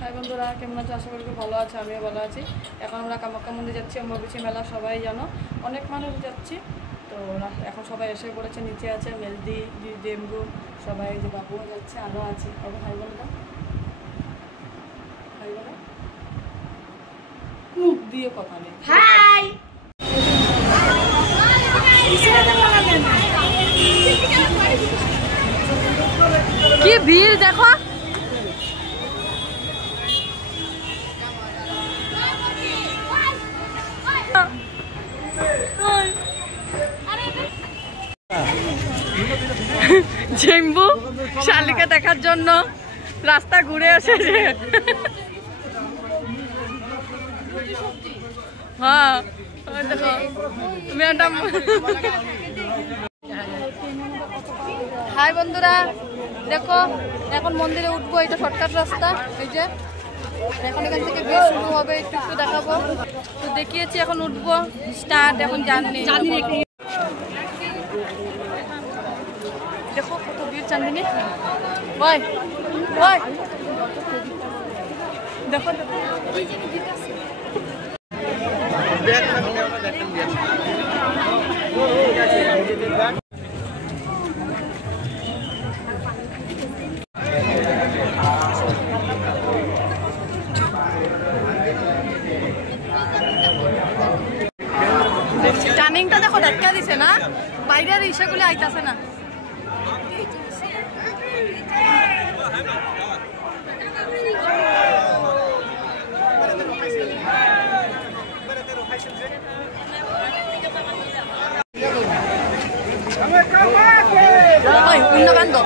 High বন্ধুরা, কেমন আছো? আশা করি খুব ভালো আছে, আমিও ভালো আছি। এখন আমরা কামাখ্যা মন্দির যাচ্ছি, অম্বুবাচী মেলা সবাই জানো, অনেক মানুষ যাচ্ছি। তো এখন সবাই এসে পড়েছে, নিচে আছে মেলদি, ডেম্বু, সবাই যে বাবুও যাচ্ছে, আরও আছে। আরও হাই বন্ধুরা, হাই বলো, মুখ দিয়ে কথা নেই। হাই কি ভিড় দেখো। জেম্বু শালিকা দেখার জন্য রাস্তা ঘুরে এসেছে। হ্যাঁ দেখো ম্যাডাম। হাই বন্ধুরা, দেখো এখন মন্দিরে উঠবো, এটা শর্টকাট রাস্তা। এই যে এখন এখান থেকে ভিড় শুরু হবে, একটু একটু দেখাবো। তো দেখিয়েছি, এখন উঠবো, স্টার্ট এখন জার্নি। দেখো কত ভিড় চাঁদিনী। ওই ওই দেখো টার্নিংটা দেখো, ধাক্কা দিছে না, বাইরের ইসেগুলো আইতাছে না। উন্নকান্ত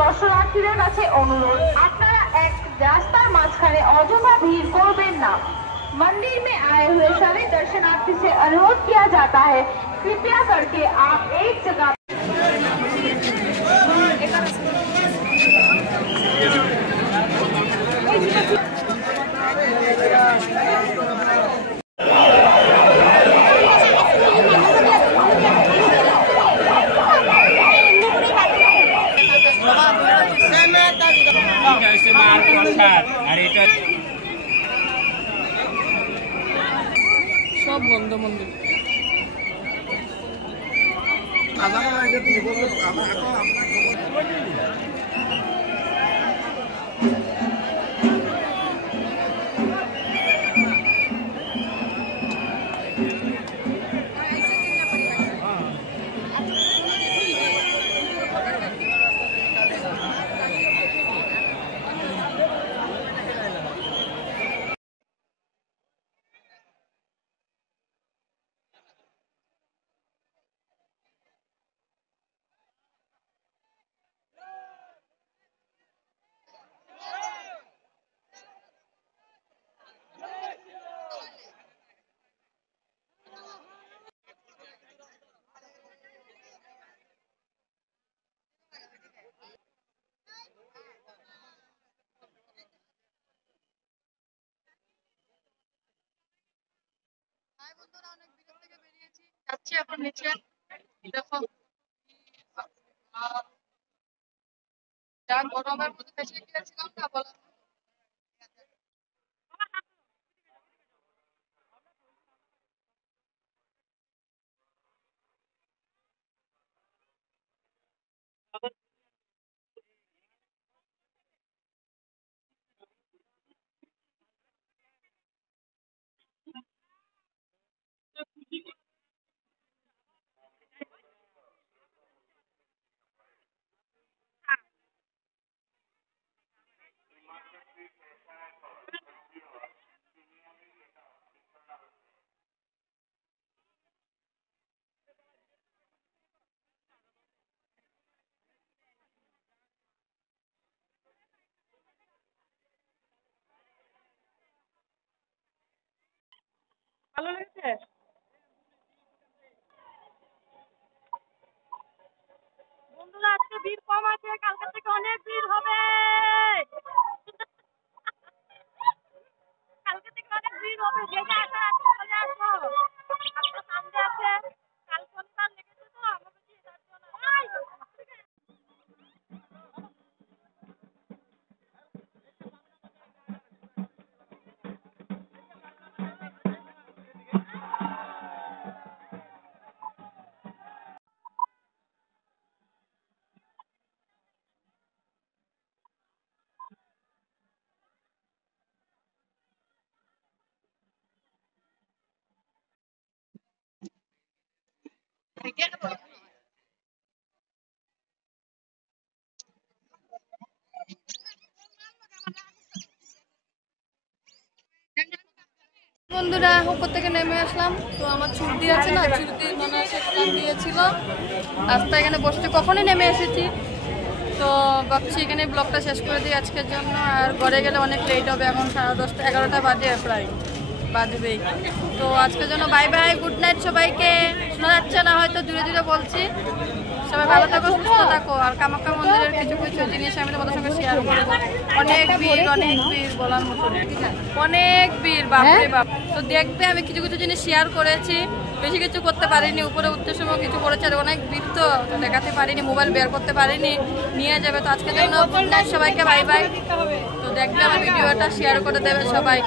दर्शनार्थीদের কাছে অনুরোধ, আপনারা এক রাস্তার মাঝখানে অযথা ভিড় করবেন না। मंदिर में आए हुए सभी दर्शनार्थी से अनुरोध किया जाता है, कृपया करके आप एक जगह সব বন্ধ মন্দির। যাচ্ছি এখন নিচে, দেখো যা গরমের মধ্যে বেশি গিয়েছিলাম না বলো। ভালো লেগেছে? বন্ধুরা আজকে ভিড় কম আছে, কালকে থেকে অনেক ভিড় হবে। কালকে থেকে অনেক ভিড় হবে, যে যে আসো চলে আসো। আজকে সানডে আছে, কাল শনিবার লেগেছে তো আমাদের বন্ধুরা উপর থেকে নেমে আসলাম। তো আমার ছুটি আছে না, ছুটি মানে সেখান দিয়েছিল। রাস্তায় এখানে বসতে কখনই নেমে এসেছি, তো ভাবছি এখানে ব্লগটা শেষ করে দিই আজকের জন্য। আর ঘরে গেলে অনেক লেট হবে, এখন 10:30 11টা বাজে, প্রায় বাজবেই। তো আজকের জন্য বাই বাই, গুড নাইট সবাইকে। শোনা যাচ্ছে না হয়তো, দূরে দূরে বলছি। সবাই ভালো থাকো, সুস্থ থাকো। আর কামাখ্যা মন্দিরের কিছু কিছু জিনিস আমি তোমাদের সঙ্গে শেয়ার করবো। অনেক ভিড় বলার মতো অনেক ভিড়, বাপরে বাপ। তো দেখবে আমি কিছু কিছু জিনিস শেয়ার করেছি, বেশি কিছু করতে পারিনি। উপরে উঠতে সময় কিছু করেছে, আর অনেক ভিড় তো দেখাতে পারিনি, মোবাইল বের করতে পারিনি, নিয়ে যাবে। তো আজকের জন্য গুড নাইট সবাইকে, বাই বাই। তো দেখলে আমার ভিডিওটা শেয়ার করে দেবে সবাই।